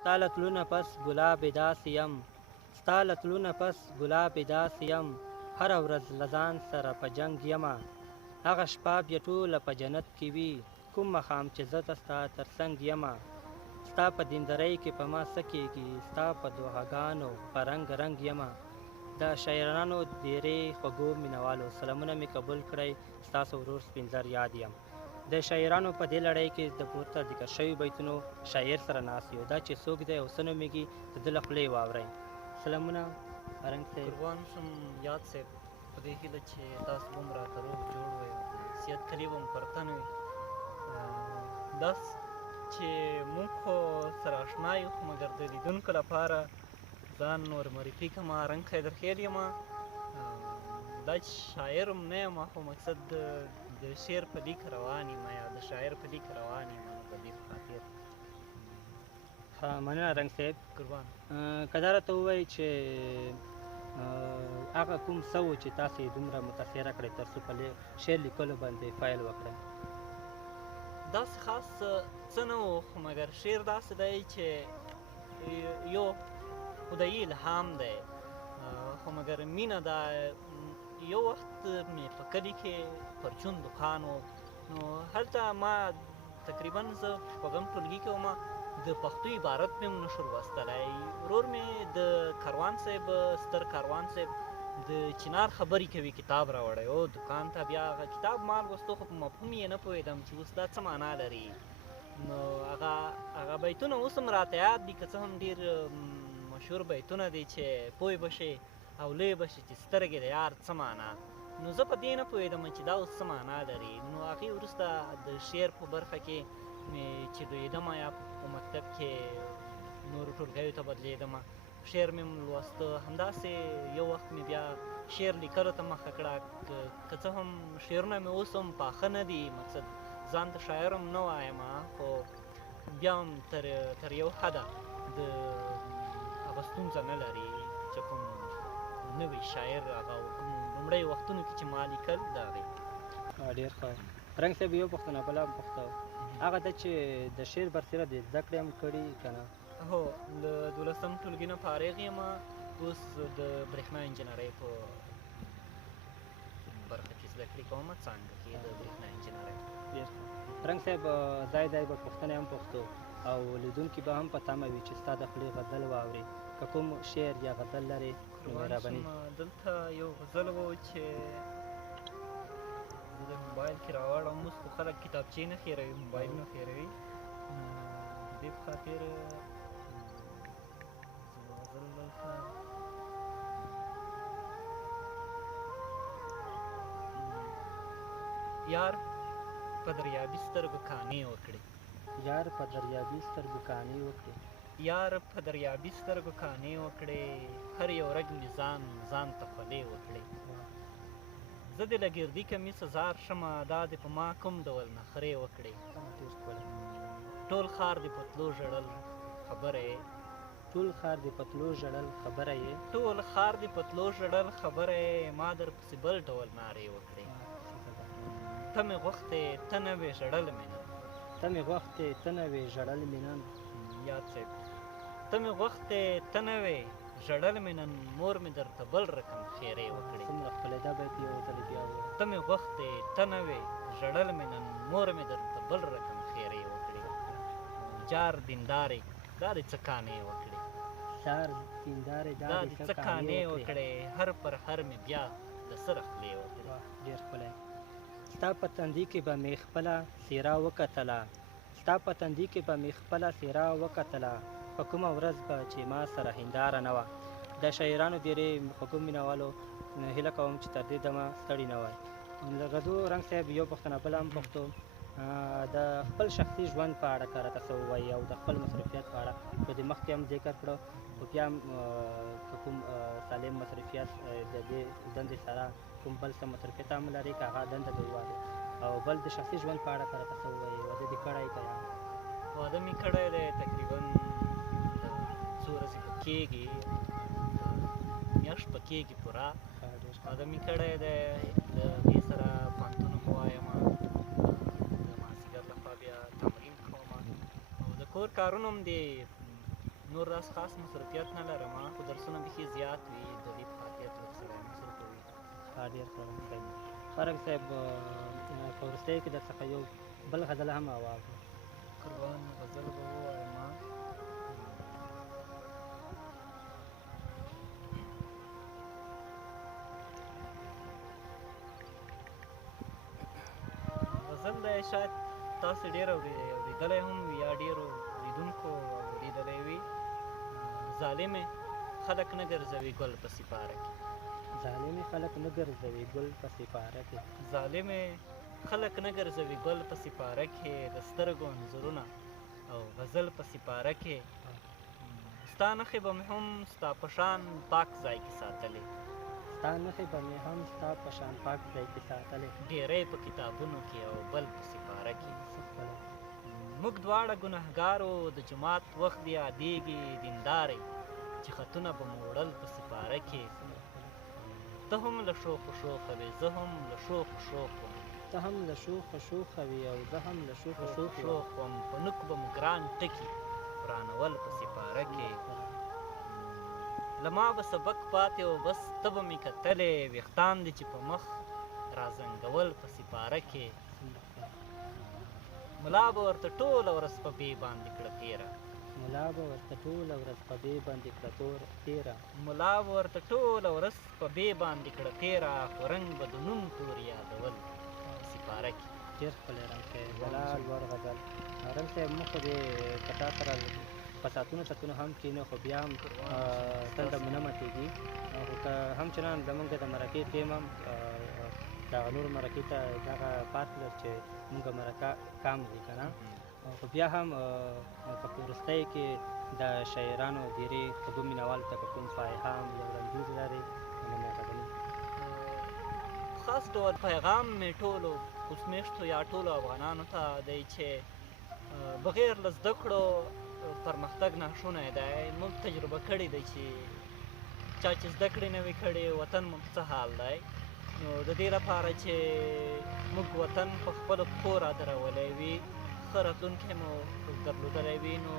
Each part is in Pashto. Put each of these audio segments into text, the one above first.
ستا له تلونه پس ګلابې داسې یم ستا له تلونه پس ګلابې داسې یم هره ورځ له ځان سره په جنګ یمه هغه شپه بیا ټوله په جنت کې وي کوم مخام چې زه ته ستا تر څنګ یمه ستا په دیندرۍ کې په ما څه کېږي ستا په دعاګانو په رنګ رنګ یمه د شاعرانو ډېرې خوږو مینوالو سلامونه مې قبول کړئ ستاسو ورور سپین زر یاد یم د شاعرانو په دې لړۍ کې د پورته ذکر شویو بیتونو شاعر سره ناست یو دا چې څوک دی او څه نومیږي د ده له خولې واورئ سلامونه رنګ صاحب قربان شم یاد صاحب په دې هیله چې تاسو به هم راته روغ جوړ وئ صحت کلي به مو پر تن وي داس چې موږ خو سره اشنا یو خو مګر د لیدونکو لپاره ځان ور معرفي کړم رنګ حیدرخیل یم دا چې شاعر هم نه یم خو مقصد د شعر په لیک روان یم یا د شاعر په لیک روان یم نو په دې په خاطر ښه مننه رنګ صاحب قربان که دا راته ووایي چې هغه کوم څه و چې تاسې یې دومره متاثره کړئ تر څو په شعر لیکلو باندې فایل وکړئ داسې خاص څه نه و خو مګر شعر داسې دی چې یو خدایي الهام دی خو مګر مینه ده یو وخت مې په کلي کې پرچون دکان و نو هلته ما تقریبا زه شپږم ټولګي کې وم د پښتو عبارت مې هم نشو لوستلی ورور مې د کاروان صاحب ستر کاروان صاحب د چنار خبرې کوي کتاب راوړی او دکان ته بیا هغه کتاب ما لوستو خو په مفهوم یې نه پوهېدم چې اوس دا څه معنا لري نو هغه بیتونه اوس هم راته یاد دي که څه هم ډېر مشهور بیتونه دي چې پوه به شي او لوی به شي چې سترګې د یار څه معنا نو زه په دې نه پوهېدم چې دا اوس څه معنا لري نو هغې وروسته د شعر په برخه کې مې چې لویېدم یا په مکتب کې نورو ټولګیو ته بدلېدم شعر مې هم لوسته همداسې یو وخت مې بیا شعر لیکلو ته مخه کړه که څه هم شعرونه مې اوس هم پاخه نه دي مقصد ځان ته شاعر هم نه وایم خو بیا هم تر یو حده د هغه ستونزه نه لري چې کوم نوی شاعر هغه کوم لومړی وختونو کې چې ما لیکل د هغې ډېر ښه رنګ صاحب یو پوښتنه بله پوښته هغه ده چې د شعر برسېره د زده کړې هم کړي که نه هو له 12م ټولګي نه فارغ یم اوس د برېښنا انجینرۍ په برخه کې زده کړې کوم څانګه کې د برېښنا انجینرۍ ډېر ښه رنګ صاحب ځای ځای به پوښتنې هم پوښتو او لیدونکي به هم په تمه وي چې ستا د خولې غزل واوري که کوم شعر یا غزل لرې نو مهرباني دلته یو غزل و چې د موبایل کې راوړم اوس خو خلک کتابچې نه خیروي موبایل نه خیروي د دې په خاطر غزل دلته یار په دریابي سترګو کانې وکړې یار په دریابي سترګو کانې وکړې یار په دریابي سترګو کانې وکړې هر یو رګ مې ځان ته خولې وکړې زه دې له ګردي کمیس زار شمه دا دې په ما کوم ډول نخرې وکړې ټول ښار دې په تلو ژړل خبره یې ټول ښار دې په تلو ژړل خبره یې ټول ښار دې په تلو ژړل خبره یې ما درپسې بل ډول نارې وکړې ته مې غوښتې ته نه وې ژړل مې نن ته مې غوښتې ته نه وې ژړل مې نن یاد صاحب ته مې غوښتې ته نه وې ژړل مې نن مور مې درته بل رقم خیرې وکړې څومره ښکلی دا بیت یو ځلې بیا ووایه ته مې غوښتې ته نه وې ژړل مې نن مور مې درته بل رقم خیرې وکړې جار دیندارې دا دې څه کانې وکړې جار دیندارې دا دې څه کانې وکړې هر پر هر مې بیا د سره خولې وکړې ډېر ښکلی ستا په تندي کې به مې خپله څېره وکتله ستا په تندي کې به مې خپله څېره وکتله په کومه ورځ به چې ما سره هنداره نه وه د شاعرانو ډېرې خوږو مینهوالو هیله کوم چې تر دې دمه ستړي نه وای غدو رنګ صاحب یو پوښتنه بله هم پوښتو د خپل شخصي ژوند په اړه که راته څه ووایي او د خپل مصروفیت په اړه خو د مخکې هم ذکر کړه خو بیا هم که کوم سالم مصروفیت د دې دندې سره کوم بل څه مصروفیت هم لري که هغه دنده به یوازې او بل د شخصي ژوند په اړه که راته څه ووایي واده دې کړی که یا واده مې کړی دی تقریبا څو ورځې به کېږي میاشت به کېږي پوره واده مې کړی دی د دې سره پوهنتون هم وایم د مازدیګر لخوا بیا تمرین کوم او د کور کارونه هم دي نور داسې خاص مصروفیت نه لرم خو درسونه بیخي زیات وي د دې په خاطر لږ سړی مصروفه وي. ښه ډېر ښه رنګ صاحب. ښه رنګ صاحب په وروستیو کې درڅخه یو بل غزل هم واورو. قربان غزل به ووایم. غزل دی شاید تاسې ډېر اورېدلی هم وي یا ډېرو اورېدونکو اورېدلی وي. ظالمې خلک نه ګرځوي ګل په سپاره کې. ظالمې خلک نه ګرځوي ګل په سپاره کې. ظالمې خلک نه ګرځوي ګل په سپاره کې د سترګو انځورونه او غزل په سپاره کې. ستا نښې به مې هم ستا په شان پاک ځای کې ساتلې. ستا نښې به مې هم ستا په شان پاک ځای کې ساتلې. ډېری په کتابونو کې او بل په سپاره کې. موږ دواړه ګنهګارو د جومات وخت دې یادېږي دیندارې چې خطونه به مو وړل په سپاره کې. ته هم له شوخو شوخه وې زه هم له شوخو شوخ وم. ته هم له شوخه شوخه وې او زه هم له شوخه شوخ وم. په نوک به مو ګران ټکي ورانول په سپاره کې. له ما به سبق پاتې او بس ته به مې کتلې ویښتان دې چې په مخ رازنګول په سپاره کې. ملا به ورته ټوله ورځ په بې باندې کړه تېره. ملا به ورته ټوله ورځ په بې باندې کړه تېره. ملا به ورته ټوله ورځ په بې باندې کړه تېره خو رنګ به د نوم تورې یادول په سپاره کې. ډېر ښکلی رنګ صاحب بلا لوړ غزل. رنګ صاحب موږ خو دې په تا سره په ساعتونو هم کښېنو خو بیا هم تنده مو نه ماتېږي. خو که هم چنان زمونږ د مرکې ټیم هم دغه نورو مرکې ته دغه پاتله چې مونږ مرکه کم دي که نه خو بیا هم که په وروستیو کې د شاعرانو ډېرې خوږو مینهوالو ته که کوم پیغام یا وړاندیز لرې نو مهرباني. خاص ډول پیغام مې ټولو کوچمیشتو یا ټولو افغانانو ته دی چې بغیر له زده کړو پرمختګ ناشونی دی. موږ تجربه کړې دی چې چا چې زده کړې نه وي کړې وطن مو څه حال دی. نو د دې لپاره چې موږ وطن په خپلو پښو رادرولی وي ښه راتلونکی مو درلودلی وي نو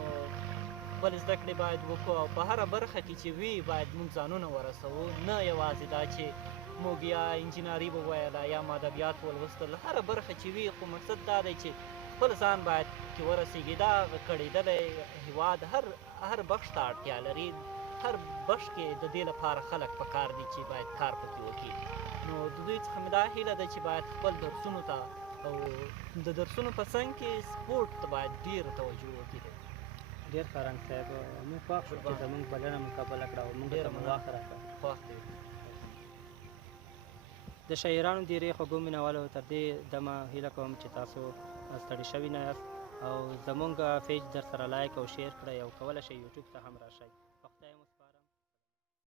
خپلې زده کړې باید وکړو او په هره برخه کې چې وي باید موږ ځانونه ورسوو. نه یوازې دا چې موږ یا انجینري به ویله یا ما ادبیات ولوستل هره برخه چې وي خو مقصد دا دی چې خپل ځان باید کې ورسېږي. دا کړېدلی هېواد هر بخش ته اړتیا لري. هر بخش کې د دې لپاره خلک پکار دي چې باید کار پکې وکړي. نو د دوی څخه مې دا هیله ده چې باید خپل درسونو ته او د درسونو په څنګ کې سپورټ ته باید ډېره توجه وکړي. ډېر ښه رنګ صاحب موږ خوښ شو چې زموږ بلنه مقابله کړه او موږ ته مو وخت راکړ. خوښ دی. د شاعرانو ډېرې خوږو مینهوالو تر دې دمه هیله کوم چې تاسو ستړي شوي نه یاست او زموږ پیج در سره لایک او شیر کړئ او کولی شئ یوټیوب ته هم راشئ.